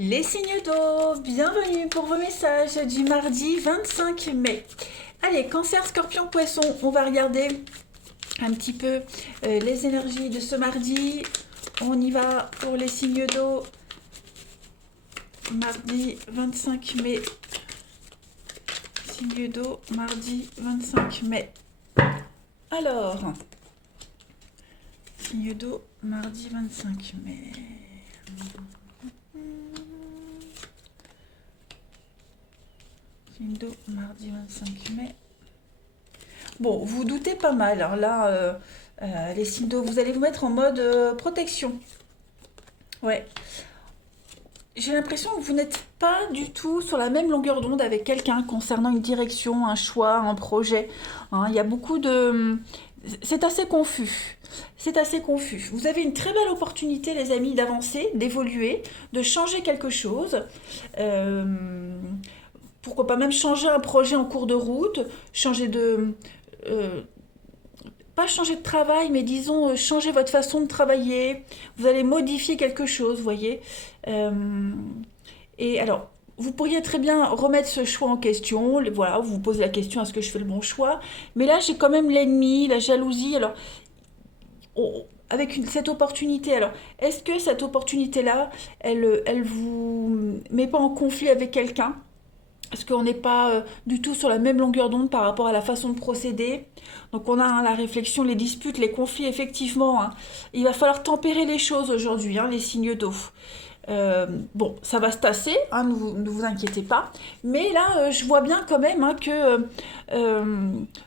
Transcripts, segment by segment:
Les signes d'eau, bienvenue pour vos messages du mardi 25 mai. Allez, cancer, scorpion, poisson, on va regarder un petit peu les énergies de ce mardi. On y va pour les signes d'eau, mardi 25 mai. Signes d'eau, mardi 25 mai. Alors, signes d'eau, mardi 25 mai. Signe d'eau, mardi 25 mai. Bon, vous doutez pas mal, hein, là, les signes d'eau, vous allez vous mettre en mode protection. Ouais. J'ai l'impression que vous n'êtes pas du tout sur la même longueur d'onde avec quelqu'un concernant une direction, un choix, un projet. Hein, il y a beaucoup de... C'est assez confus. C'est assez confus. Vous avez une très belle opportunité, les amis, d'avancer, d'évoluer, de changer quelque chose. Euh, Pourquoi pas même changer un projet en cours de route, changer de... euh, pas changer de travail, mais disons changer votre façon de travailler. Vous allez modifier quelque chose, vous voyez. Euh, et alors, vous pourriez très bien remettre ce choix en question. Voilà, vous vous posez la question, est-ce que je fais le bon choix? Mais là, j'ai quand même l'ennemi, la jalousie. Alors, avec cette opportunité, alors, est-ce que cette opportunité-là, elle vous met pas en conflit avec quelqu'un? Est-ce qu'on n'est pas du tout sur la même longueur d'onde par rapport à la façon de procéder? Donc on a hein, la réflexion, les disputes, les conflits, effectivement. Hein. Il va falloir tempérer les choses aujourd'hui, hein, les signes d'eau. Bon, ça va se tasser, hein, ne vous inquiétez pas. Mais là, je vois bien quand même hein, que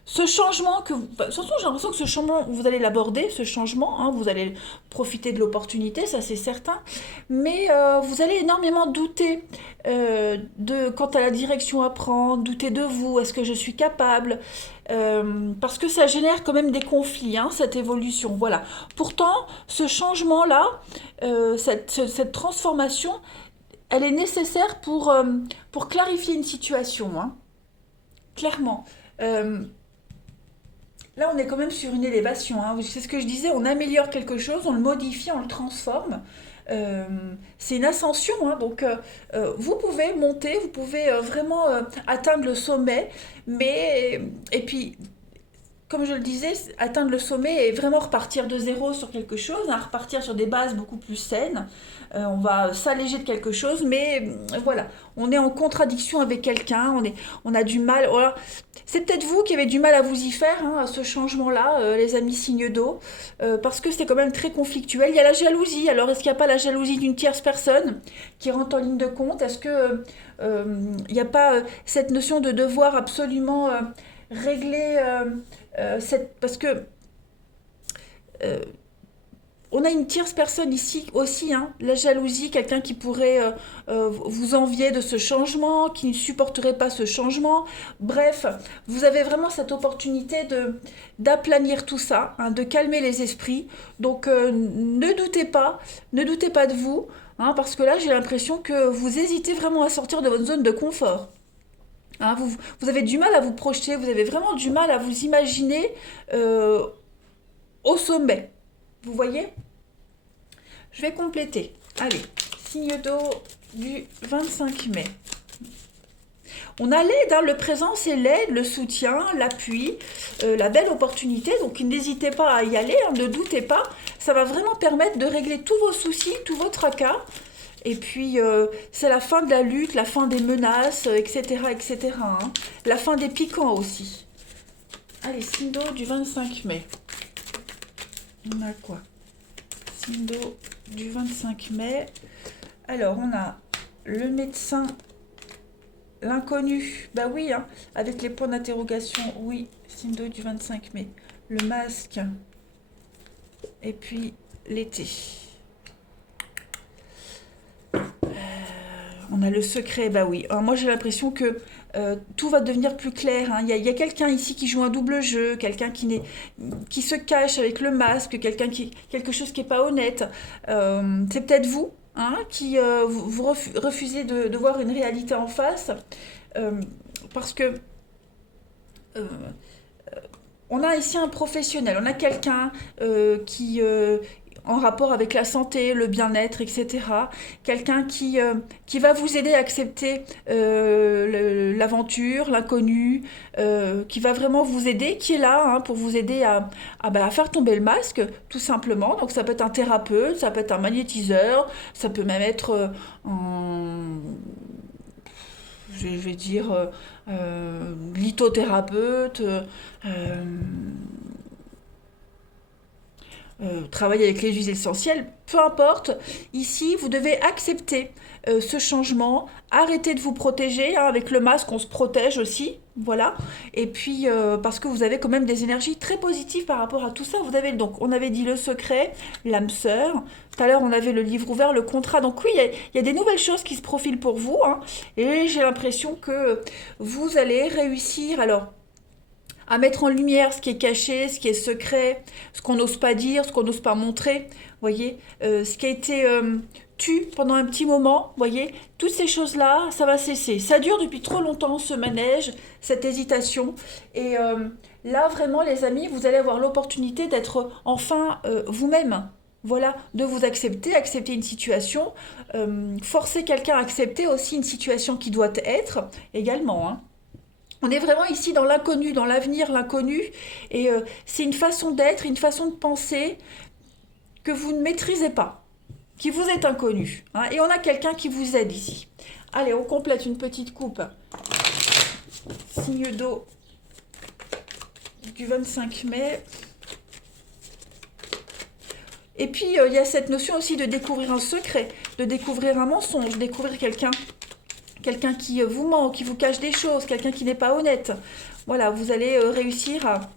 ce changement que... De toute façon, j'ai l'impression que ce changement, vous allez l'aborder, ce changement, hein, vous allez profiter de l'opportunité, ça c'est certain. Mais vous allez énormément douter quant à la direction à prendre, douter de vous, est-ce que je suis capable parce que ça génère quand même des conflits, hein, cette évolution. Voilà. Pourtant, ce changement-là, cette transformation, elle est nécessaire pour clarifier une situation, hein, clairement. Euh, Là, on est quand même sur une élévation. Hein. C'est ce que je disais, on améliore quelque chose, on le modifie, on le transforme. Euh, c'est une ascension, hein, donc vous pouvez monter, vous pouvez vraiment atteindre le sommet, mais et puis comme je le disais, atteindre le sommet et vraiment repartir de zéro sur quelque chose, hein, repartir sur des bases beaucoup plus saines. On va s'alléger de quelque chose, mais voilà, on est en contradiction avec quelqu'un, on a du mal. Voilà. C'est peut-être vous qui avez du mal à vous y faire, hein, à ce changement-là, les amis signes d'eau, parce que c'est quand même très conflictuel. Il y a la jalousie. Alors, est-ce qu'il n'y a pas la jalousie d'une tierce personne qui rentre en ligne de compte? Est-ce que il n'y a pas cette notion de devoir absolument régler parce que euh, on a une tierce personne ici aussi, hein, la jalousie, quelqu'un qui pourrait vous envier de ce changement, qui ne supporterait pas ce changement. Bref, vous avez vraiment cette opportunité d'aplanir tout ça, hein, de calmer les esprits. Donc ne doutez pas de vous, hein, parce que là j'ai l'impression que vous hésitez vraiment à sortir de votre zone de confort. Hein, vous avez du mal à vous projeter, vous avez vraiment du mal à vous imaginer euh, au sommet. Vous voyez? Je vais compléter. Allez, signe d'eau du 25 mai. On a l'aide, hein, le présent c'est l'aide, le soutien, l'appui, la belle opportunité. Donc n'hésitez pas à y aller, hein, ne doutez pas. Ça va vraiment permettre de régler tous vos soucis, tous vos tracas. Et puis c'est la fin de la lutte, la fin des menaces, etc. etc. Hein. La fin des piquants aussi. Allez, signe d'eau du 25 mai. On a quoi? Signe d'eau du 25 mai. Alors, on a le médecin, l'inconnu. Bah oui, hein, avec les points d'interrogation. Oui, signe d'eau du 25 mai. Le masque. Et puis l'été. On a le secret, bah oui. Alors moi j'ai l'impression que tout va devenir plus clair. Hein. Il y a quelqu'un ici qui joue un double jeu, quelqu'un qui se cache avec le masque, quelque chose qui n'est pas honnête. C'est peut-être vous, hein, qui vous refusez de voir une réalité en face. Euh, Parce que euh, on a ici un professionnel, on a quelqu'un qui... en rapport avec la santé, le bien-être, etc. Quelqu'un qui va vous aider à accepter l'aventure, l'inconnu, qui va vraiment vous aider, qui est là hein, pour vous aider à faire tomber le masque, tout simplement. Donc ça peut être un thérapeute, ça peut être un magnétiseur, ça peut même être je vais dire, lithothérapeute, travailler avec les huiles essentielles, peu importe. Ici, vous devez accepter ce changement, arrêter de vous protéger. Hein, avec le masque, on se protège aussi, voilà. Et puis, parce que vous avez quand même des énergies très positives par rapport à tout ça. Vous avez donc, on avait dit le secret, l'âme sœur. Tout à l'heure, on avait le livre ouvert, le contrat. Donc oui, il y a des nouvelles choses qui se profilent pour vous. Hein, et j'ai l'impression que vous allez réussir. Alors, à mettre en lumière ce qui est caché, ce qui est secret, ce qu'on n'ose pas dire, ce qu'on n'ose pas montrer, voyez, ce qui a été tu pendant un petit moment, voyez, toutes ces choses-là, ça va cesser. Ça dure depuis trop longtemps, ce manège, cette hésitation, et là, vraiment, les amis, vous allez avoir l'opportunité d'être enfin vous-même. Voilà, de vous accepter, accepter une situation, forcer quelqu'un à accepter aussi une situation qui doit être également, hein. On est vraiment ici dans l'inconnu, dans l'avenir, l'inconnu. Et c'est une façon d'être, une façon de penser que vous ne maîtrisez pas, qui vous est inconnue. Hein. Et on a quelqu'un qui vous aide ici. Allez, on complète une petite coupe. Signe d'eau du 25 mai. Et puis, il y a cette notion aussi de découvrir un secret, de découvrir un mensonge, découvrir quelqu'un qui vous ment, qui vous cache des choses, quelqu'un qui n'est pas honnête. Voilà, vous allez réussir à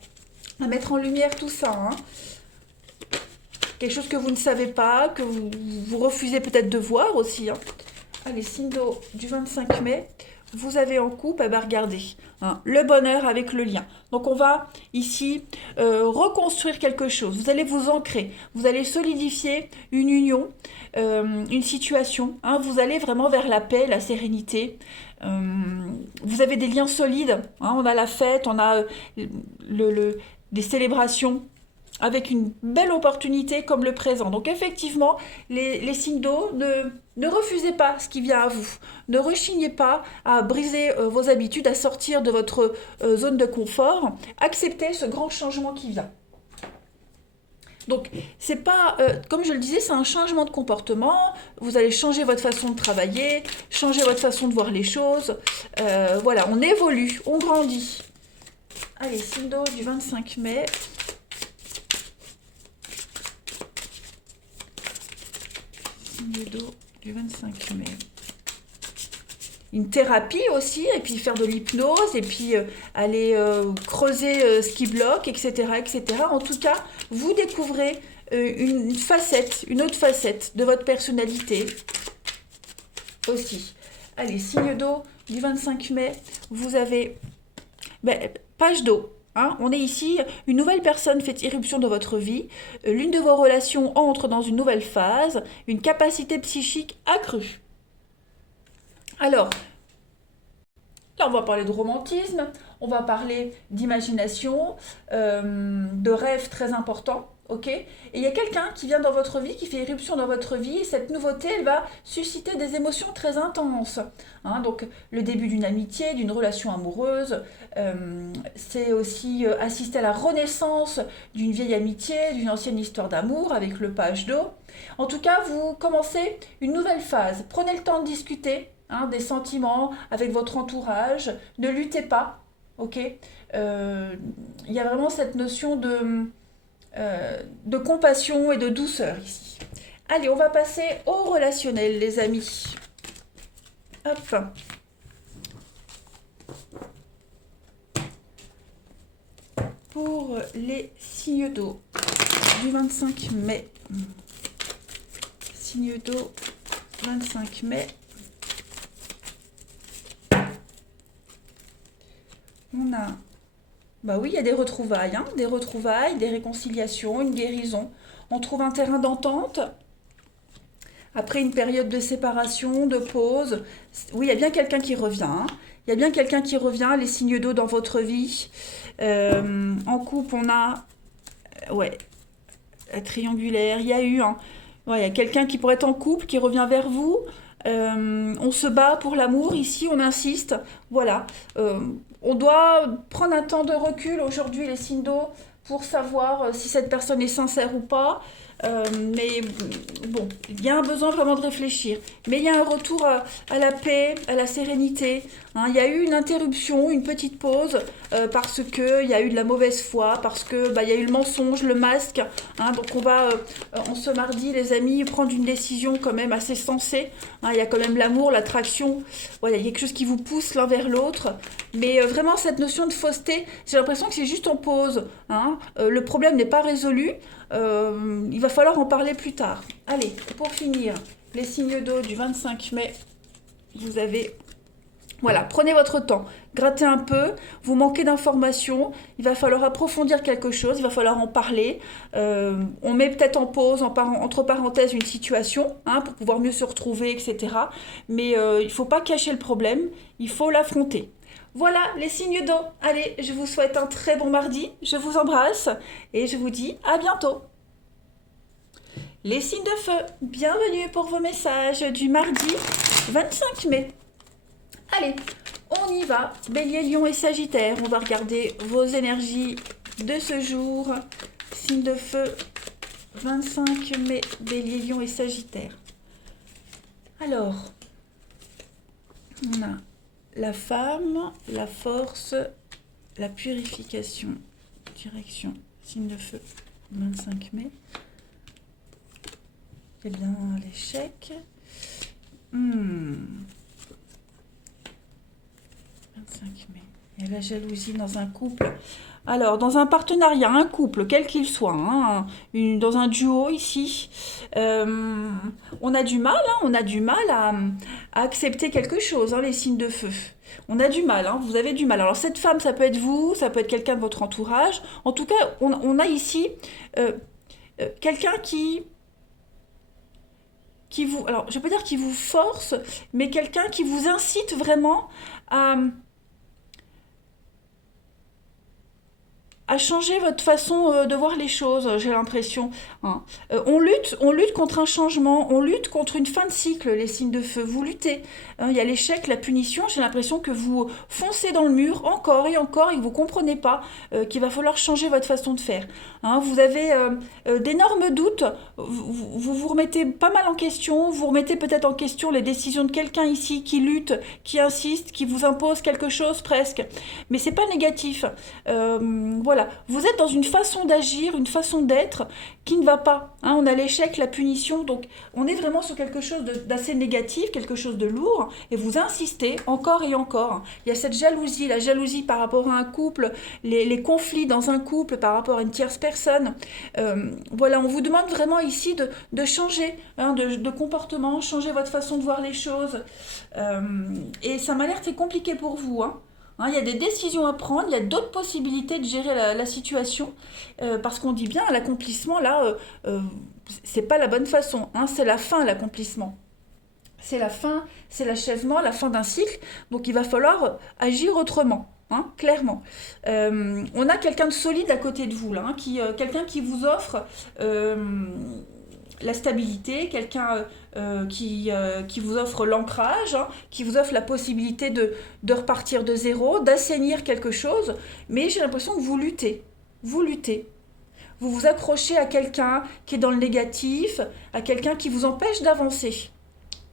mettre en lumière tout ça. Hein. Quelque chose que vous ne savez pas, que vous refusez peut-être de voir aussi. Hein. Allez, signe d'eau du 25 mai. Vous avez en couple, regardez, hein, le bonheur avec le lien. Donc on va ici reconstruire quelque chose. Vous allez vous ancrer, vous allez solidifier une union, une situation. Hein, vous allez vraiment vers la paix, la sérénité. Vous avez des liens solides. Hein, on a la fête, on a des célébrations avec une belle opportunité comme le présent. Donc effectivement, les signes d'eau, ne refusez pas ce qui vient à vous. Ne rechignez pas à briser vos habitudes, à sortir de votre zone de confort. Acceptez ce grand changement qui vient. Donc, c'est pas, comme je le disais, c'est un changement de comportement. Vous allez changer votre façon de travailler, changer votre façon de voir les choses. Voilà, on évolue, on grandit. Allez, signe d'eau du 25 mai. Signe d'eau du 25 mai. Une thérapie aussi, et puis faire de l'hypnose, et puis aller creuser ce qui bloque, etc., etc. En tout cas, vous découvrez une autre facette de votre personnalité aussi. Allez, signe d'eau du 25 mai, vous avez page d'eau. Hein, on est ici, une nouvelle personne fait irruption dans votre vie, l'une de vos relations entre dans une nouvelle phase, une capacité psychique accrue. Alors, là on va parler de romantisme, on va parler d'imagination, de rêves très importants, ok? Et il y a quelqu'un qui vient dans votre vie, qui fait irruption dans votre vie, et cette nouveauté, elle va susciter des émotions très intenses. Hein, donc le début d'une amitié, d'une relation amoureuse, c'est aussi assister à la renaissance d'une vieille amitié, d'une ancienne histoire d'amour avec le page d'eau. En tout cas, vous commencez une nouvelle phase. Prenez le temps de discuter. Hein, des sentiments avec votre entourage, ne luttez pas, ok? Il y a vraiment cette notion de compassion et de douceur ici. Allez, on va passer au relationnel, les amis. Hop. Pour les signes d'eau du 25 mai. Signe d'eau 25 mai. On a, bah oui, il y a des retrouvailles, hein, des réconciliations, une guérison. On trouve un terrain d'entente. Après une période de séparation, de pause. Oui, il y a bien quelqu'un qui revient. Hein. Il y a bien quelqu'un qui revient, les signes d'eau dans votre vie. En couple, on a, ouais, triangulaire. Il y a eu il y a quelqu'un qui pourrait être en couple, qui revient vers vous. On se bat pour l'amour, ici on insiste. Voilà. On doit prendre un temps de recul aujourd'hui, les signes d'eau, pour savoir si cette personne est sincère ou pas. Mais bon, il y a un besoin vraiment de réfléchir. Mais il y a un retour à la paix, à la sérénité. Hein. Il y a eu une interruption, une petite pause, parce qu'il y a eu de la mauvaise foi, parce que il y a eu le mensonge, le masque. Hein. Donc on va, en ce mardi, les amis, prendre une décision quand même assez sensée. Hein. Il y a quand même l'amour, l'attraction. Voilà, il y a quelque chose qui vous pousse l'un vers l'autre. Mais vraiment, cette notion de fausseté, j'ai l'impression que c'est juste en pause. Hein. Le problème n'est pas résolu. Il va falloir en parler plus tard. Allez, pour finir, les signes d'eau du 25 mai, vous avez... Voilà, prenez votre temps, grattez un peu, vous manquez d'informations, il va falloir approfondir quelque chose, il va falloir en parler. On met peut-être en pause, entre parenthèses, une situation, hein, pour pouvoir mieux se retrouver, etc. Mais il ne faut pas cacher le problème, il faut l'affronter. Voilà les signes d'eau. Allez, je vous souhaite un très bon mardi, je vous embrasse et je vous dis à bientôt. Les signes de feu, bienvenue pour vos messages du mardi 25 mai. Allez, on y va. Bélier, Lion et Sagittaire, on va regarder vos énergies de ce jour. Signe de feu, 25 mai, Bélier, Lion et Sagittaire. Alors, on a la femme, la force, la purification, direction, signe de feu, 25 mai. Eh bien, l'échec. 25 mai. Il y a la jalousie dans un couple. Alors, dans un partenariat, un couple, quel qu'il soit, hein, dans un duo ici, on a du mal, à accepter quelque chose, hein, les signes de feu. On a du mal, hein, vous avez du mal. Alors, cette femme, ça peut être vous, ça peut être quelqu'un de votre entourage. En tout cas, on a ici quelqu'un qui vous... Alors, je ne vais pas dire qui vous force, mais quelqu'un qui vous incite vraiment à changer votre façon de voir les choses, j'ai l'impression. Hein. On lutte contre un changement, on lutte contre une fin de cycle, les signes de feu. Vous luttez. Hein, il y a l'échec, la punition. J'ai l'impression que vous foncez dans le mur encore et encore et que vous ne comprenez pas qu'il va falloir changer votre façon de faire. Hein, vous avez d'énormes doutes, vous remettez pas mal en question, vous remettez peut-être en question les décisions de quelqu'un ici qui lutte, qui insiste, qui vous impose quelque chose presque. Mais c'est pas négatif. Voilà, vous êtes dans une façon d'agir, une façon d'être qui ne va pas. Hein, on a l'échec, la punition, donc on est vraiment sur quelque chose d'assez négatif, quelque chose de lourd, et vous insistez encore et encore. Il y a cette jalousie, la jalousie par rapport à un couple, les conflits dans un couple par rapport à une tierce personne. Voilà, on vous demande vraiment ici de changer de comportement, changer votre façon de voir les choses. Et ça m'a l'air très compliqué pour vous, hein. Hein, il y a des décisions à prendre, il y a d'autres possibilités de gérer la situation, parce qu'on dit bien l'accomplissement, là, c'est pas la bonne façon, hein, c'est la fin, l'accomplissement. C'est la fin, c'est l'achèvement, la fin d'un cycle, donc il va falloir agir autrement. Hein, clairement. On a quelqu'un de solide à côté de vous, là, hein, quelqu'un qui vous offre la stabilité, quelqu'un qui vous offre l'ancrage, hein, qui vous offre la possibilité de repartir de zéro, d'assainir quelque chose, mais j'ai l'impression que vous luttez. Vous luttez. Vous vous accrochez à quelqu'un qui est dans le négatif, à quelqu'un qui vous empêche d'avancer.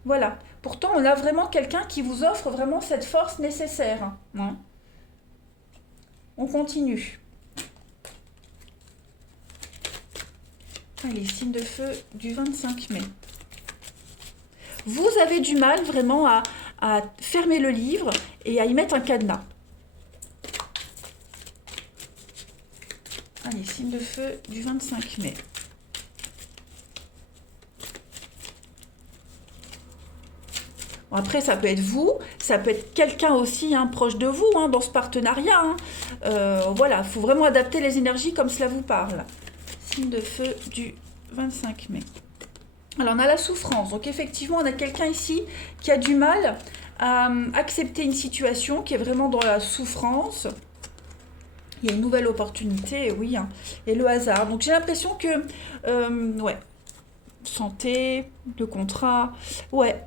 Voilà. Pourtant, on a vraiment quelqu'un qui vous offre vraiment cette force nécessaire. Hein. On continue. Allez, signe de feu du 25 mai. Vous avez du mal vraiment à fermer le livre et à y mettre un cadenas. Allez, signe de feu du 25 mai. Bon, après, ça peut être vous, ça peut être quelqu'un aussi proche de vous dans ce partenariat. Voilà, il faut vraiment adapter les énergies comme cela vous parle. Signe de feu du 25 mai. Alors, on a la souffrance. Donc, effectivement, on a quelqu'un ici qui a du mal à accepter une situation, qui est vraiment dans la souffrance. Il y a une nouvelle opportunité, oui, hein. Et le hasard. Donc j'ai l'impression que, ouais, santé, le contrat, ouais.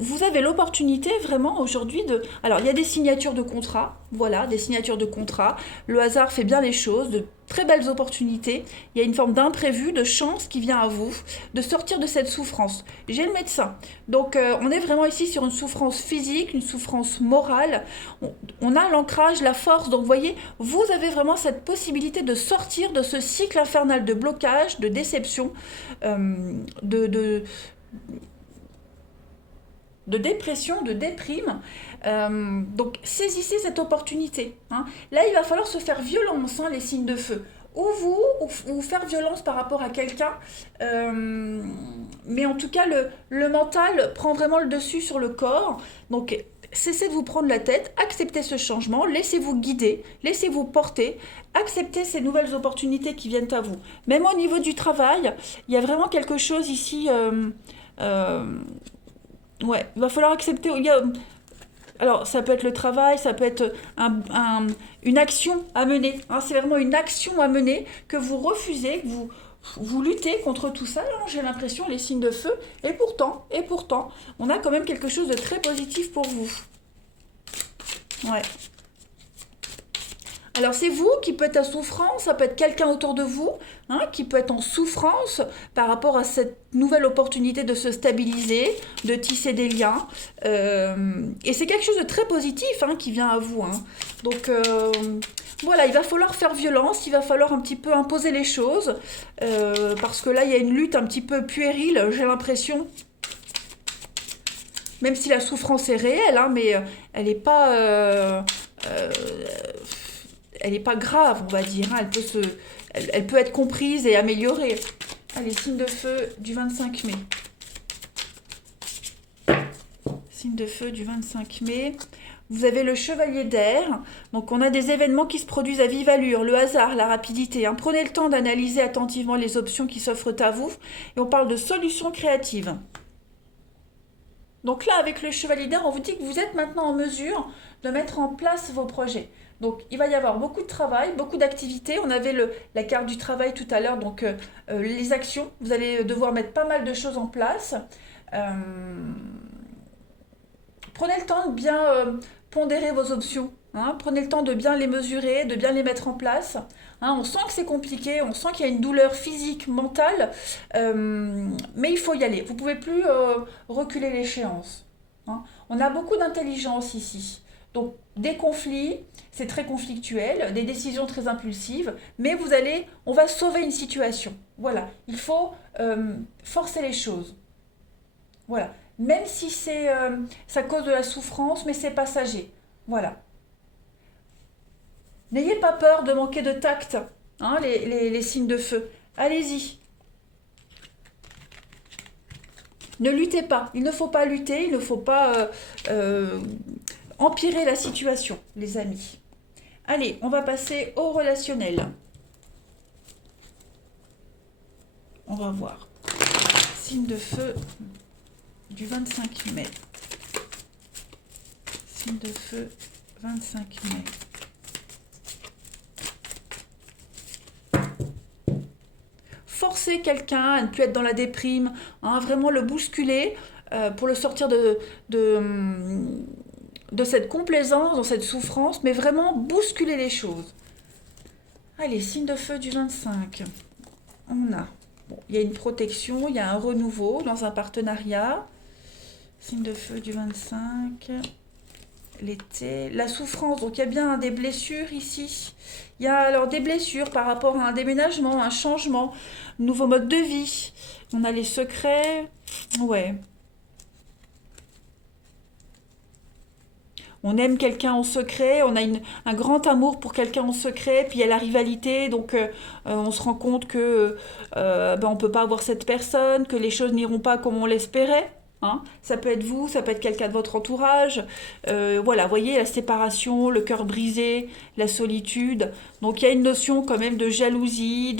Vous avez l'opportunité vraiment aujourd'hui de... Alors il y a des signatures de contrat, voilà, des signatures de contrat. Le hasard fait bien les choses, de très belles opportunités. Il y a une forme d'imprévu, de chance qui vient à vous, de sortir de cette souffrance. J'ai le médecin. Donc on est vraiment ici sur une souffrance physique, une souffrance morale. On a l'ancrage, la force. Donc vous voyez, vous avez vraiment cette possibilité de sortir de ce cycle infernal de blocage, de déception, de de dépression, de déprime. Donc saisissez cette opportunité, hein. Là, il va falloir se faire violence, hein, les signes de feu. Ou vous, ou faire violence par rapport à quelqu'un. Mais en tout cas, le mental prend vraiment le dessus sur le corps. Donc cessez de vous prendre la tête, acceptez ce changement, laissez-vous guider, laissez-vous porter, acceptez ces nouvelles opportunités qui viennent à vous. Même au niveau du travail, il y a vraiment quelque chose ici... euh, ouais, il va falloir accepter. Alors, ça peut être le travail, ça peut être une action à mener, hein. C'est vraiment une action à mener que vous refusez, que vous luttez contre tout ça. Là, j'ai l'impression, les signes de feu. Et pourtant, on a quand même quelque chose de très positif pour vous. Ouais. Alors c'est vous qui peut être en souffrance, ça peut être quelqu'un autour de vous, hein, qui peut être en souffrance par rapport à cette nouvelle opportunité de se stabiliser, de tisser des liens. Et c'est quelque chose de très positif, hein, qui vient à vous, hein. Donc voilà, il va falloir faire violence, il va falloir un petit peu imposer les choses, parce que là il y a une lutte un petit peu puérile, j'ai l'impression. Même si la souffrance est réelle, hein, mais elle n'est pas... euh, elle n'est pas grave, on va dire, hein. Elle peut être comprise et améliorée. Allez, signe de feu du 25 mai. Signe de feu du 25 mai. Vous avez le chevalier d'air. Donc on a des événements qui se produisent à vive allure, le hasard, la rapidité, hein. Prenez le temps d'analyser attentivement les options qui s'offrent à vous. Et on parle de solutions créatives. Donc là, avec le chevalier d'air, on vous dit que vous êtes maintenant en mesure de mettre en place vos projets. Donc il va y avoir beaucoup de travail, beaucoup d'activités. On avait la carte du travail tout à l'heure, donc les actions. Vous allez devoir mettre pas mal de choses en place. Euh, Prenez le temps de bien pondérer vos options, hein. Prenez le temps de bien les mesurer, de bien les mettre en place, hein. On sent que c'est compliqué, on sent qu'il y a une douleur physique, mentale, mais il faut y aller. Vous ne pouvez plus reculer l'échéance, hein. On a beaucoup d'intelligence ici. Donc des conflits, c'est très conflictuel, des décisions très impulsives, mais on va sauver une situation. Voilà, il faut forcer les choses. Voilà. Même si ça cause de la souffrance, mais c'est passager. Voilà. N'ayez pas peur de manquer de tact, hein, les signes de feu. Allez-y. Ne luttez pas. Il ne faut pas lutter, il ne faut pas empirer la situation, les amis. Allez, on va passer au relationnel. On va voir. Signe de feu du 25 mai. Signe de feu, 25 mai. Forcer quelqu'un à ne plus être dans la déprime, hein, vraiment le bousculer pour le sortir de cette complaisance, dans cette souffrance, mais vraiment bousculer les choses. Allez, signe de feu du 25. On a, bon, il y a une protection, il y a un renouveau dans un partenariat. Signe de feu du 25. L'été, la souffrance, donc il y a bien des blessures ici. Il y a alors des blessures par rapport à un déménagement, un changement, un nouveau mode de vie. On a les secrets, ouais. On aime quelqu'un en secret, on a un grand amour pour quelqu'un en secret, puis il y a la rivalité, donc on se rend compte que on ne peut pas avoir cette personne, que les choses n'iront pas comme on l'espérait. Hein. Ça peut être vous, ça peut être quelqu'un de votre entourage. Voilà, vous voyez, la séparation, le cœur brisé, la solitude. Donc il y a une notion quand même de jalousie,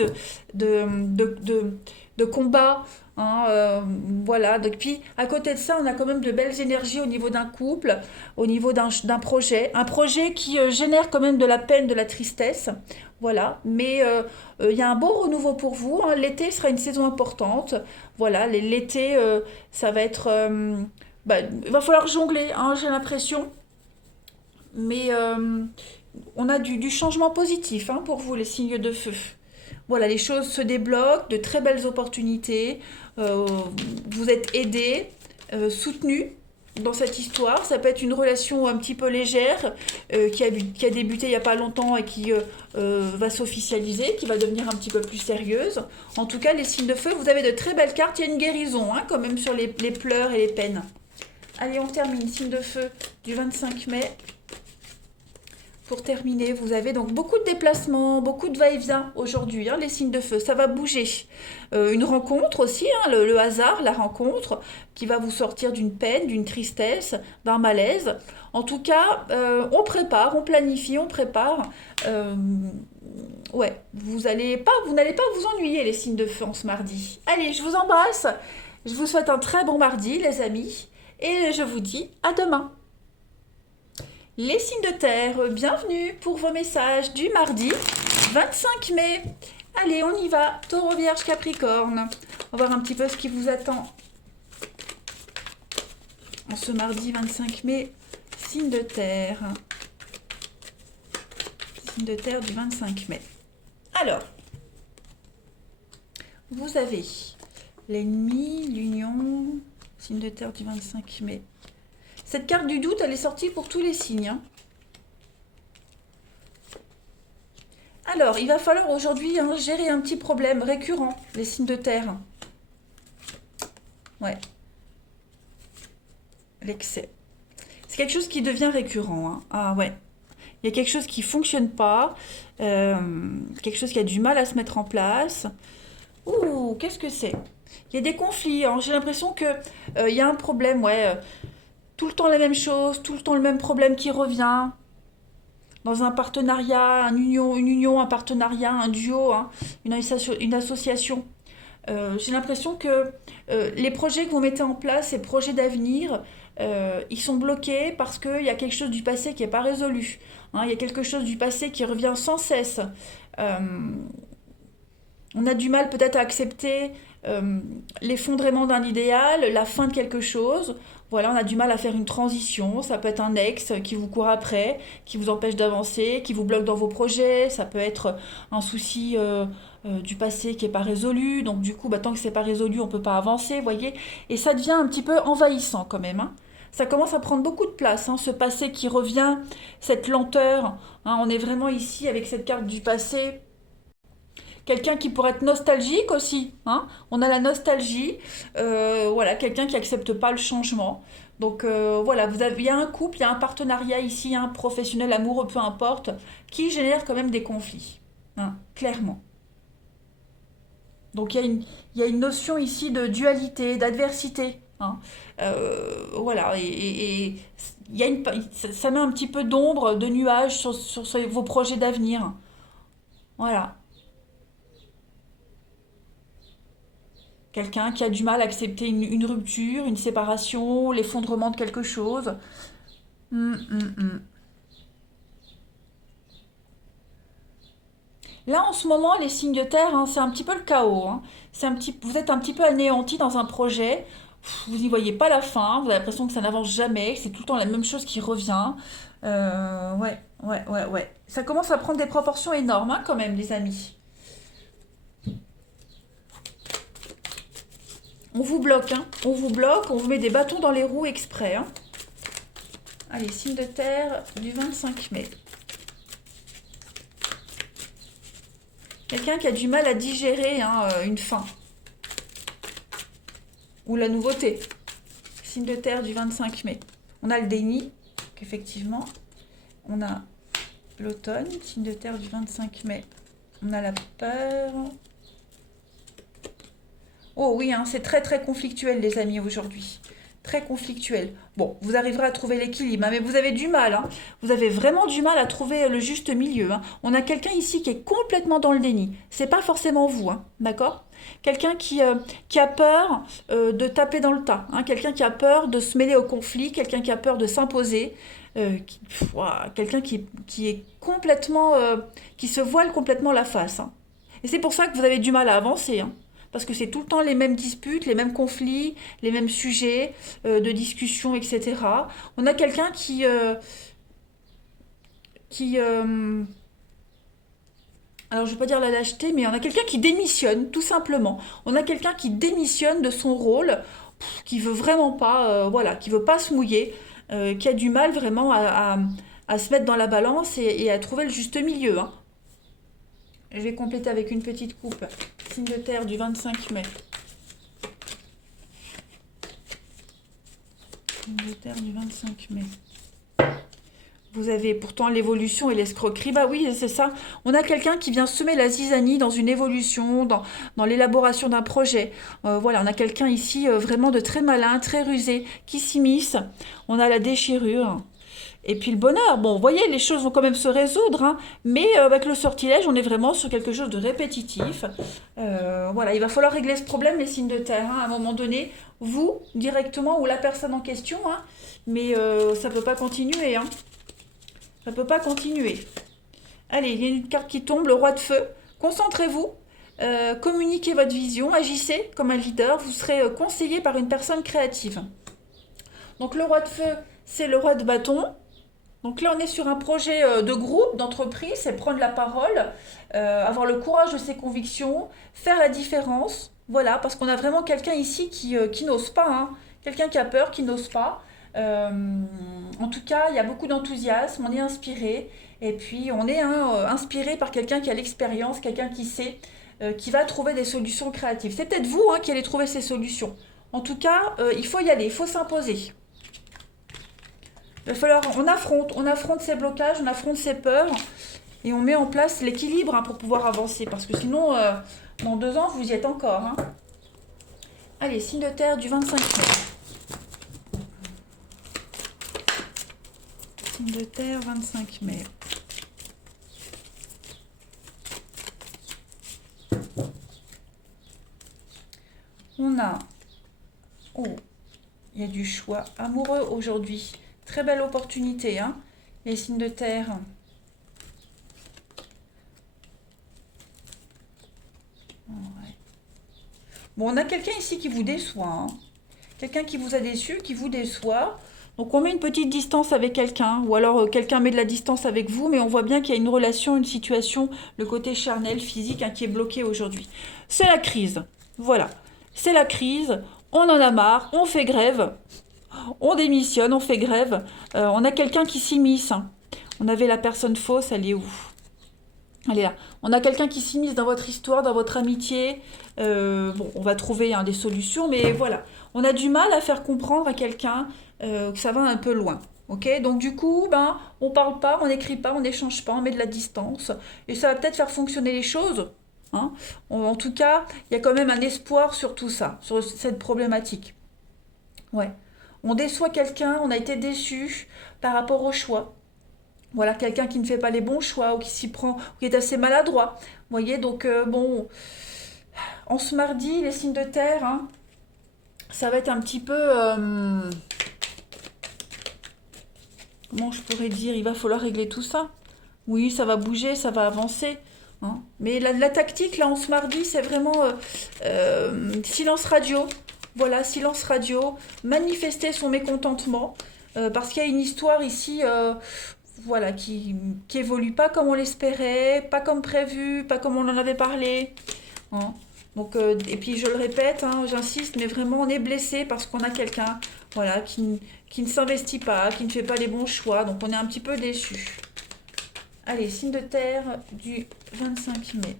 de combat, Hein, voilà, donc puis à côté de ça, on a quand même de belles énergies au niveau d'un couple, au niveau d'un projet, un projet qui génère quand même de la peine, de la tristesse, voilà, mais il y a un beau renouveau pour vous, hein. L'été sera une saison importante, voilà, l'été, ça va être, bah, il va falloir jongler, hein, j'ai l'impression, mais on a du changement positif, hein, pour vous, les signes de feu. Voilà, les choses se débloquent, de très belles opportunités. euh, vous êtes aidé, soutenu dans cette histoire. Ça peut être une relation un petit peu légère qui a débuté il n'y a pas longtemps et qui va s'officialiser, qui va devenir un petit peu plus sérieuse. En tout cas, les signes de feu, vous avez de très belles cartes. Il y a une guérison, hein, quand même sur les pleurs et les peines. Allez, on termine. Signe de feu du 25 mai. Pour terminer, vous avez donc beaucoup de déplacements, beaucoup de va-et-vient aujourd'hui, hein, les signes de feu. Ça va bouger. Une rencontre aussi, hein, le hasard, la rencontre, qui va vous sortir d'une peine, d'une tristesse, d'un malaise. En tout cas, on prépare, on planifie, on prépare. Euh, ouais, vous n'allez pas vous ennuyer, les signes de feu en ce mardi. Allez, je vous embrasse. Je vous souhaite un très bon mardi, les amis. Et je vous dis à demain. Les signes de terre, bienvenue pour vos messages du mardi 25 mai. Allez, on y va. Taureau, Vierge, Capricorne. On va voir un petit peu ce qui vous attend en ce mardi 25 mai. Signe de terre. Signe de terre du 25 mai. Alors, vous avez l'ennemi, l'union, signe de terre du 25 mai. Cette carte du doute, elle est sortie pour tous les signes, hein. Alors, il va falloir aujourd'hui, hein, gérer un petit problème récurrent, les signes de terre. Ouais, l'excès. C'est quelque chose qui devient récurrent, hein. Ah ouais, il y a quelque chose qui fonctionne pas, euh, quelque chose qui a du mal à se mettre en place. Ouh, qu'est-ce que c'est? Il y a des conflits, hein. J'ai l'impression que il y a un problème, ouais. Tout le temps la même chose, tout le temps le même problème qui revient. Dans un partenariat, une union, un partenariat, un duo, hein, une association. J'ai l'impression que les projets que vous mettez en place, ces projets d'avenir, ils sont bloqués parce qu'il y a quelque chose du passé qui n'est pas résolu. Hein, il y a quelque chose du passé qui revient sans cesse. Euh, on a du mal peut-être à accepter l'effondrement d'un idéal, la fin de quelque chose. Voilà, on a du mal à faire une transition. Ça peut être un ex qui vous court après, qui vous empêche d'avancer, qui vous bloque dans vos projets. Ça peut être un souci du passé qui n'est pas résolu. Donc du coup, bah, tant que c'est pas résolu, on peut pas avancer, voyez. Et ça devient un petit peu envahissant quand même, hein. Ça commence à prendre beaucoup de place, hein, ce passé qui revient, cette lenteur, hein. On est vraiment ici avec cette carte du passé. Quelqu'un qui pourrait être nostalgique aussi, hein. On a la nostalgie, voilà, quelqu'un qui accepte pas le changement. Donc voilà, il y a un couple, il y a un partenariat ici, un professionnel, amoureux, peu importe, qui génère quand même des conflits, hein, clairement. Donc il y a une notion ici de dualité, d'adversité, hein. Voilà, et il y a ça met un petit peu d'ombre, de nuages sur vos projets d'avenir. Voilà. Quelqu'un qui a du mal à accepter une rupture, une séparation, l'effondrement de quelque chose. Hum. Là, en ce moment, les signes de terre, hein, c'est un petit peu le chaos, hein. Vous êtes un petit peu anéanti dans un projet. Vous n'y voyez pas la fin. Vous avez l'impression que ça n'avance jamais, que c'est tout le temps la même chose qui revient. Ouais. Ça commence à prendre des proportions énormes, hein, quand même, les amis. On vous bloque, hein. On vous bloque, on vous met des bâtons dans les roues exprès, hein. Allez, signe de terre du 25 mai. Quelqu'un qui a du mal à digérer, hein, une fin ou la nouveauté. Signe de terre du 25 mai. On a le déni, effectivement. On a l'automne, signe de terre du 25 mai. On a la peur. Oh oui, hein, c'est très très conflictuel, les amis, aujourd'hui. très conflictuel. Bon, vous arriverez à trouver l'équilibre, hein, mais vous avez du mal, hein. Vous avez vraiment du mal à trouver le juste milieu, hein. On a quelqu'un ici qui est complètement dans le déni. C'est pas forcément vous, hein, d'accord? Quelqu'un qui a peur de taper dans le tas, hein, quelqu'un qui a peur de se mêler au conflit, quelqu'un qui a peur de s'imposer, quelqu'un qui est complètement, qui se voile complètement la face, hein. Et c'est pour ça que vous avez du mal à avancer, hein. Parce que c'est tout le temps les mêmes disputes, les mêmes conflits, les mêmes sujets de discussion, etc. On a quelqu'un qui alors je ne vais pas dire la lâcheté, mais on a quelqu'un qui démissionne, tout simplement. On a quelqu'un qui démissionne de son rôle, qui veut vraiment pas, voilà, qui veut pas se mouiller, qui a du mal vraiment à se mettre dans la balance et à trouver le juste milieu, hein. Je vais compléter avec une petite coupe. Signe de terre du 25 mai. Signe de terre du 25 mai. Vous avez pourtant l'évolution et l'escroquerie. Bah oui, c'est ça. On a quelqu'un qui vient semer la zizanie dans une évolution, dans l'élaboration d'un projet. Voilà, on a quelqu'un ici vraiment de très malin, très rusé, qui s'immisce. On a la déchirure. Et puis le bonheur. Bon, vous voyez, les choses vont quand même se résoudre, hein, mais avec le sortilège, on est vraiment sur quelque chose de répétitif. Voilà, il va falloir régler ce problème, les signes de terre, hein, à un moment donné, vous directement ou la personne en question, hein, mais ça ne peut pas continuer, hein. Ça ne peut pas continuer. Allez, il y a une carte qui tombe, le roi de feu. Concentrez-vous, communiquez votre vision, agissez comme un leader. Vous serez conseillé par une personne créative. Donc le roi de feu, c'est le roi de bâton. Donc là, on est sur un projet de groupe, d'entreprise, c'est prendre la parole, avoir le courage de ses convictions, faire la différence. Voilà, parce qu'on a vraiment quelqu'un ici qui n'ose pas, hein. Quelqu'un qui a peur, qui n'ose pas. Euh, En tout cas, il y a beaucoup d'enthousiasme, on est inspiré, et puis on est inspiré par quelqu'un qui a l'expérience, quelqu'un qui sait, qui va trouver des solutions créatives. C'est peut-être vous, hein, qui allez trouver ces solutions. En tout cas, il faut y aller, il faut s'imposer. Il va falloir, on affronte ces blocages, on affronte ces peurs, et on met en place l'équilibre, hein, pour pouvoir avancer, parce que sinon, dans 2 ans, vous y êtes encore, hein. Allez, signe de terre du 25 mai. Signe de terre, 25 mai. On a... Oh, il y a du choix amoureux aujourd'hui. Très belle opportunité, hein, les signes de terre. Ouais. Bon, on a quelqu'un ici qui vous déçoit, hein. Quelqu'un qui vous a déçu, qui vous déçoit. Donc on met une petite distance avec quelqu'un, ou alors quelqu'un met de la distance avec vous, mais on voit bien qu'il y a une relation, une situation, le côté charnel, physique, hein, qui est bloqué aujourd'hui. C'est la crise. Voilà. C'est la crise. On en a marre. On fait grève. On démissionne. On fait grève. On a quelqu'un qui s'immisce, hein. On avait la personne fausse. Elle est où? Elle est là. On a quelqu'un qui s'immisce dans votre histoire, dans votre amitié. Bon, on va trouver, hein, des solutions, mais voilà. On a du mal à faire comprendre à quelqu'un que ça va un peu loin. Ok? Donc du coup, ben, on parle pas, on n'écrit pas, on n'échange pas, on met de la distance. Et ça va peut-être faire fonctionner les choses, hein. En tout cas, il y a quand même un espoir sur tout ça, sur cette problématique. Ouais. On déçoit quelqu'un, on a été déçu par rapport au choix. Voilà, quelqu'un qui ne fait pas les bons choix ou qui s'y prend, ou qui est assez maladroit. Vous voyez, donc bon, en ce mardi, les signes de terre, hein, ça va être un petit peu, comment je pourrais dire, il va falloir régler tout ça. Oui, ça va bouger, ça va avancer, hein. Mais la tactique, là, en ce mardi, c'est vraiment silence radio. Voilà, silence radio, manifester son mécontentement, parce qu'il y a une histoire ici, voilà, qui évolue pas comme on l'espérait, pas comme prévu, pas comme on en avait parlé, hein. Donc, et puis je le répète, hein, j'insiste, mais vraiment on est blessé parce qu'on a quelqu'un, voilà, qui ne s'investit pas, qui ne fait pas les bons choix, donc on est un petit peu déçu. Allez, signe de terre du 25 mai.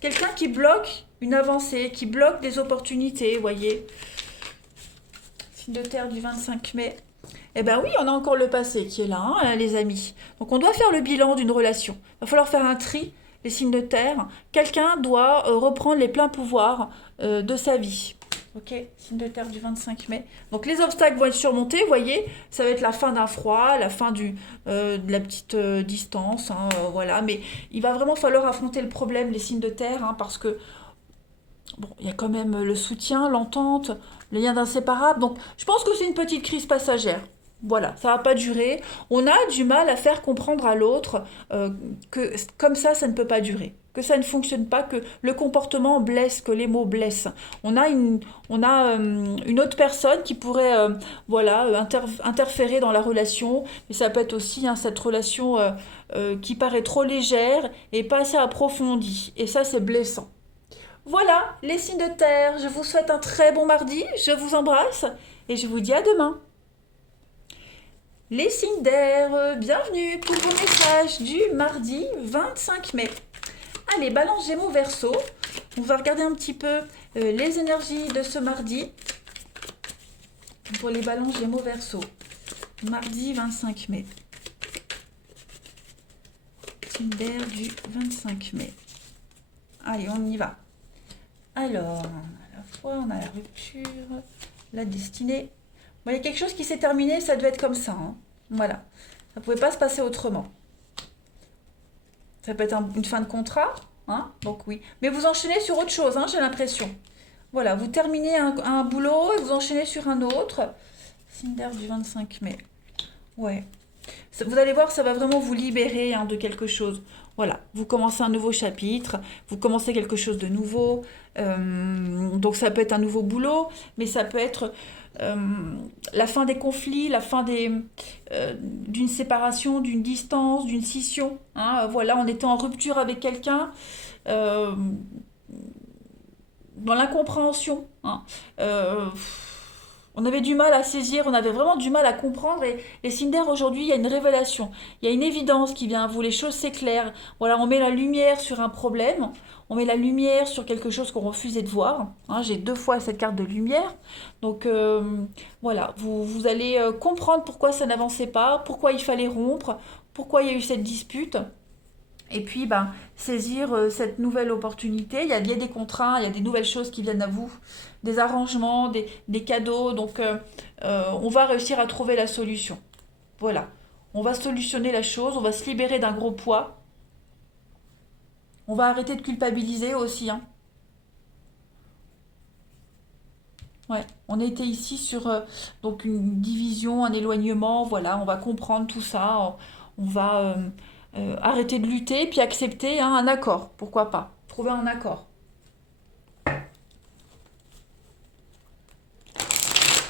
Quelqu'un qui bloque une avancée, qui bloque des opportunités, vous voyez. Signe de terre du 25 mai. Eh bien oui, on a encore le passé qui est là, hein, les amis. Donc on doit faire le bilan d'une relation. Il va falloir faire un tri, les signes de terre. Quelqu'un doit reprendre les pleins pouvoirs de sa vie. Ok, signe de terre du 25 mai. Donc les obstacles vont être surmontés, vous voyez, ça va être la fin d'un froid, la fin de la petite distance, hein, voilà. Mais il va vraiment falloir affronter le problème, les signes de terre, hein, parce que bon, il y a quand même le soutien, l'entente, le lien d'inséparable. Donc je pense que c'est une petite crise passagère. Voilà, ça va pas durer. On a du mal à faire comprendre à l'autre que comme ça ne peut pas durer, que ça ne fonctionne pas, que le comportement blesse, que les mots blessent. On a une autre personne qui pourrait voilà, interférer dans la relation, mais ça peut être aussi hein, cette relation qui paraît trop légère et pas assez approfondie. Et ça, c'est blessant. Voilà, les signes de terre. Je vous souhaite un très bon mardi. Je vous embrasse et je vous dis à demain. Les signes d'air, bienvenue pour vos messages du mardi 25 mai. Allez, balance Gémeaux Verseau. On va regarder un petit peu les énergies de ce mardi pour les balances Gémeaux Verseau. Mardi 25 mai. Signe d'air du 25 mai. Allez, on y va. Alors, à la fois, on a la rupture, la destinée. Bon, il y a quelque chose qui s'est terminé, ça doit être comme ça. Hein. Voilà. Ça ne pouvait pas se passer autrement. Ça peut être une fin de contrat. Hein, donc oui. Mais vous enchaînez sur autre chose, hein, j'ai l'impression. Voilà, vous terminez un boulot et vous enchaînez sur un autre. Signe d'air du 25 mai. Ouais. Vous allez voir, ça va vraiment vous libérer hein, de quelque chose. Voilà, vous commencez un nouveau chapitre, vous commencez quelque chose de nouveau. Donc ça peut être un nouveau boulot, mais ça peut être la fin des conflits, la fin d'une séparation, d'une distance, d'une scission. Hein. Voilà, on était en rupture avec quelqu'un. Dans l'incompréhension. Hein. On avait du mal à saisir, on avait vraiment du mal à comprendre. Et Cinder, aujourd'hui, il y a une révélation. Il y a une évidence qui vient à vous, les choses s'éclairent. Voilà, on met la lumière sur un problème, on met la lumière sur quelque chose qu'on refusait de voir. Hein, j'ai 2 fois cette carte de lumière. Donc voilà, vous allez comprendre pourquoi ça n'avançait pas, pourquoi il fallait rompre, pourquoi il y a eu cette dispute. Et puis, ben, saisir cette nouvelle opportunité. Il y a des contrats, il y a des nouvelles choses qui viennent à vous, des arrangements, des cadeaux. Donc, on va réussir à trouver la solution. Voilà. On va solutionner la chose, on va se libérer d'un gros poids. On va arrêter de culpabiliser aussi. Hein. Ouais, on était ici sur donc une division, un éloignement. Voilà, on va comprendre tout ça. On va arrêter de lutter, puis accepter hein, un accord. Pourquoi pas? Trouver un accord.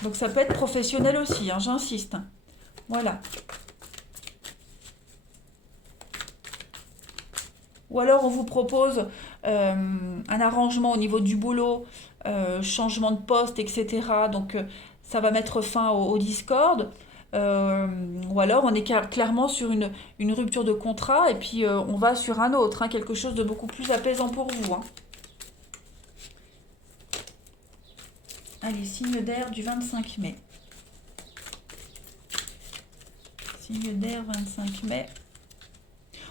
Donc ça peut être professionnel aussi, hein, j'insiste. Voilà. Ou alors on vous propose un arrangement au niveau du boulot, changement de poste, etc. Donc ça va mettre fin au discorde. Ou alors on est clairement sur une rupture de contrat et puis on va sur un autre, hein, quelque chose de beaucoup plus apaisant pour vous. Hein. Allez, signe d'air du 25 mai. Signe d'air 25 mai.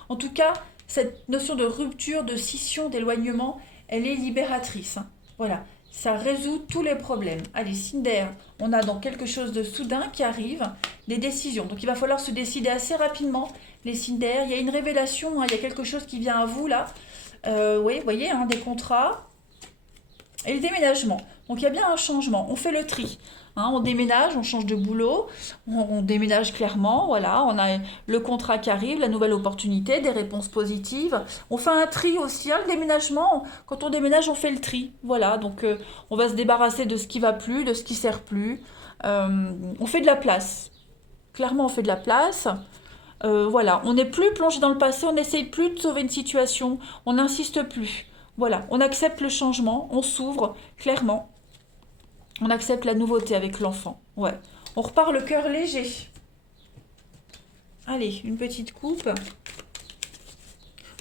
En tout cas, cette notion de rupture, de scission, d'éloignement, elle est libératrice. Hein. Voilà, ça résout tous les problèmes. Allez, signe d'air, on a donc quelque chose de soudain qui arrive, des décisions. Donc il va falloir se décider assez rapidement, les signes d'air. Il y a une révélation, hein, il y a quelque chose qui vient à vous là. Oui, vous voyez, hein, des contrats et le déménagement. Donc il y a bien un changement, on fait le tri. Hein, on déménage, on change de boulot, on déménage clairement, voilà, on a le contrat qui arrive, la nouvelle opportunité, des réponses positives. On fait un tri aussi, hein, le déménagement, quand on déménage, on fait le tri. Voilà, donc on va se débarrasser de ce qui va plus, de ce qui sert plus. On fait de la place. Clairement, on fait de la place. Voilà, on n'est plus plongé dans le passé, on n'essaye plus de sauver une situation, on n'insiste plus. Voilà, on accepte le changement, on s'ouvre clairement. On accepte la nouveauté avec l'enfant. Ouais. On repart le cœur léger. Allez, une petite coupe.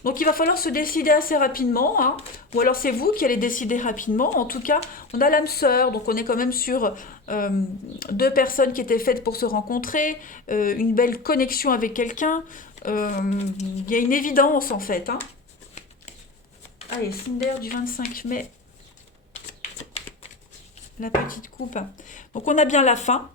Donc il va falloir se décider assez rapidement. Hein. Ou alors c'est vous qui allez décider rapidement. En tout cas, on a l'âme sœur. Donc on est quand même sur 2 personnes qui étaient faites pour se rencontrer. Une belle connexion avec quelqu'un. Il y a une évidence en fait. Hein. Allez, signe d'air du 25 mai. La petite coupe. Donc on a bien la faim.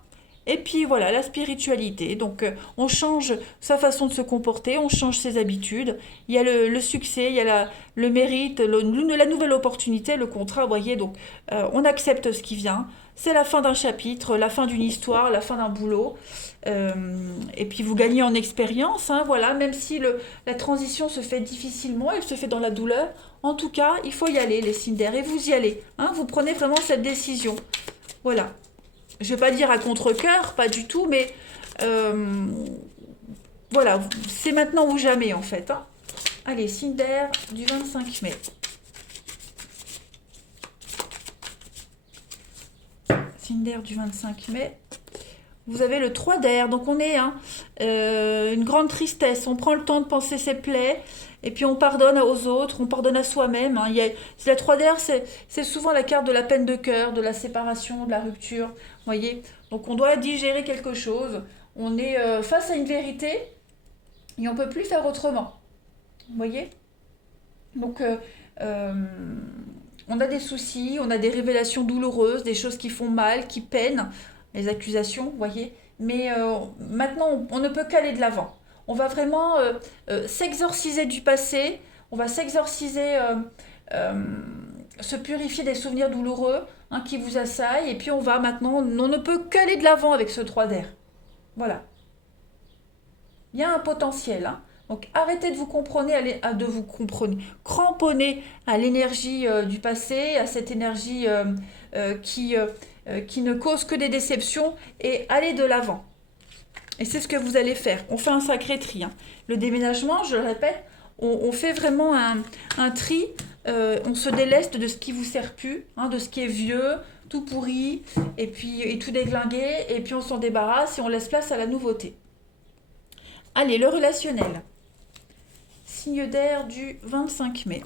Et puis voilà, la spiritualité. Donc on change sa façon de se comporter, on change ses habitudes. Il y a le succès, il y a le mérite, la nouvelle opportunité, le contrat, vous voyez. Donc on accepte ce qui vient. C'est la fin d'un chapitre, la fin d'une histoire, la fin d'un boulot. Euh, et puis vous gagnez en expérience, hein, voilà. Même si la transition se fait difficilement, elle se fait dans la douleur. En tout cas, il faut y aller, les signes d'air. Et vous y allez. Hein, vous prenez vraiment cette décision. Voilà. Je ne vais pas dire à contre-cœur, pas du tout, mais euh, voilà, c'est maintenant ou jamais en fait. Hein. Allez, signe d'air du 25 mai. Signe d'air du 25 mai. Vous avez le 3 d'air, donc on est hein, une grande tristesse. On prend le temps de penser ses plaies, et puis on pardonne aux autres, on pardonne à soi-même. Hein. La 3 d'air, c'est souvent la carte de la peine de cœur, de la séparation, de la rupture. Vous voyez. Donc on doit digérer quelque chose. On est face à une vérité, et on ne peut plus faire autrement. Vous voyez. Donc euh, on a des soucis, on a des révélations douloureuses, des choses qui font mal, qui peinent, les accusations, vous voyez. Mais maintenant, on ne peut qu'aller de l'avant. On va vraiment s'exorciser du passé, on va s'exorciser, euh, se purifier des souvenirs douloureux hein, qui vous assaillent, et puis on va maintenant, on ne peut qu'aller de l'avant avec ce 3 d'air. Voilà. Il y a un potentiel. Hein. Donc arrêtez de vous comprendre, de vous comprendre, cramponner à l'énergie du passé, à cette énergie qui ne cause que des déceptions et allez de l'avant. Et c'est ce que vous allez faire. On fait un sacré tri. Hein. Le déménagement, je le répète, on fait vraiment un tri. On se déleste de ce qui vous sert plus, hein, de ce qui est vieux, tout pourri, et puis et tout déglingué, et puis on s'en débarrasse et on laisse place à la nouveauté. Allez, le relationnel. Signe d'air du 25 mai.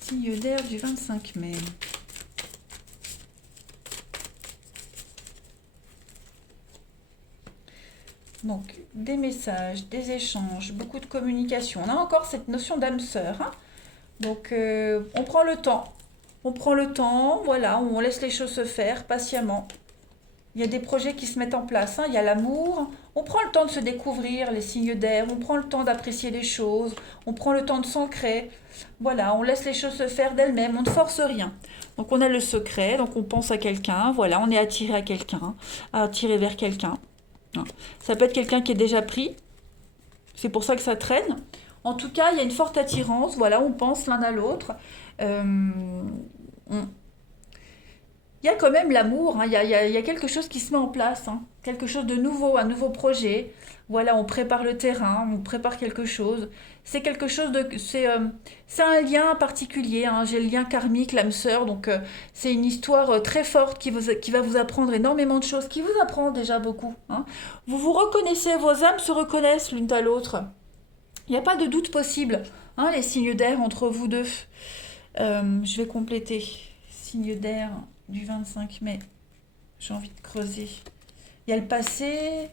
Signe d'air du 25 mai. Donc, des messages, des échanges, beaucoup de communication. On a encore cette notion d'âme sœur. Hein. Donc, on prend le temps. On prend le temps, voilà, on laisse les choses se faire patiemment. Il y a des projets qui se mettent en place. Hein. Il y a l'amour. On prend le temps de se découvrir, les signes d'air. On prend le temps d'apprécier les choses. On prend le temps de s'ancrer. Voilà, on laisse les choses se faire d'elles-mêmes. On ne force rien. Donc on a le secret. Donc on pense à quelqu'un. Voilà, on est attiré à quelqu'un, attiré vers quelqu'un. Ça peut être quelqu'un qui est déjà pris. C'est pour ça que ça traîne. En tout cas, il y a une forte attirance. Voilà, on pense l'un à l'autre. Euh, on- il y a quand même l'amour, hein. Il y a quelque chose qui se met en place, hein. Quelque chose de nouveau, un nouveau projet. Voilà, on prépare le terrain, on prépare quelque chose. C'est quelque chose de, c'est un lien particulier. Hein. J'ai le lien karmique, l'âme sœur, donc c'est une histoire très forte qui va vous apprendre énormément de choses, qui vous apprend déjà beaucoup. Hein. Vous vous reconnaissez, vos âmes se reconnaissent l'une à l'autre. Il n'y a pas de doute possible. Hein, les signes d'air entre vous deux. Je vais compléter. Signe d'air du 25 mai. J'ai envie de creuser. Il y a le passé,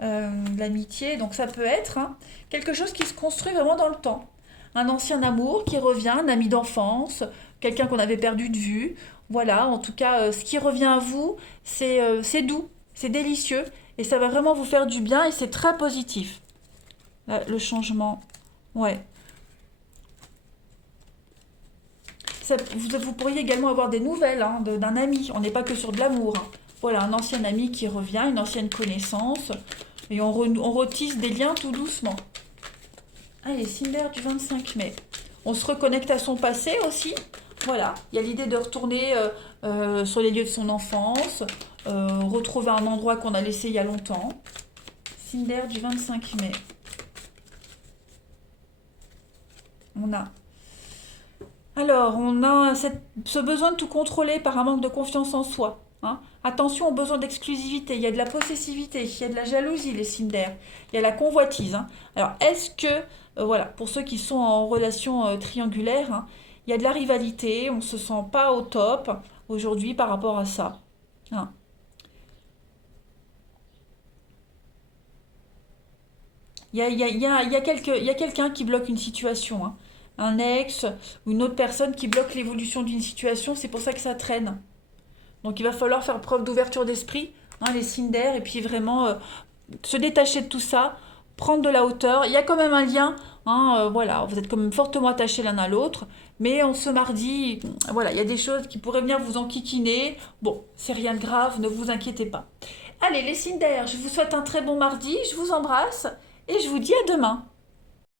l'amitié, donc ça peut être hein, quelque chose qui se construit vraiment dans le temps. Un ancien amour qui revient, un ami d'enfance, quelqu'un qu'on avait perdu de vue. Voilà, en tout cas, ce qui revient à vous, c'est doux, c'est délicieux, et ça va vraiment vous faire du bien, et c'est très positif. Là, le changement, ouais. Vous pourriez également avoir des nouvelles hein, d'un ami. On n'est pas que sur de l'amour. Hein. Voilà, un ancien ami qui revient, une ancienne connaissance. Et on retisse des liens tout doucement. Allez, signe d'air du 25 mai. On se reconnecte à son passé aussi. Voilà, il y a l'idée de retourner sur les lieux de son enfance, retrouver un endroit qu'on a laissé il y a longtemps. Signe d'air du 25 mai. On a Alors, on a ce besoin de tout contrôler par un manque de confiance en soi. Hein. Attention au besoin d'exclusivité. Il y a de la possessivité, il y a de la jalousie, les signes d'air. Il y a la convoitise. Hein. Alors, est-ce que, voilà, pour ceux qui sont en relation triangulaire, hein, il y a de la rivalité, on ne se sent pas au top aujourd'hui par rapport à ça. Hein. Il y a quelqu'un qui bloque une situation. Hein. un ex ou une autre personne qui bloque l'évolution d'une situation. C'est pour ça que ça traîne. Donc il va falloir faire preuve d'ouverture d'esprit, hein, les signes d'air, et puis vraiment se détacher de tout ça, prendre de la hauteur. Il y a quand même un lien, hein, voilà, vous êtes quand même fortement attachés l'un à l'autre, mais en ce mardi, voilà, il y a des choses qui pourraient venir vous enquiquiner. Bon, c'est rien de grave, ne vous inquiétez pas. Allez, les signes d'air, je vous souhaite un très bon mardi, je vous embrasse et je vous dis à demain.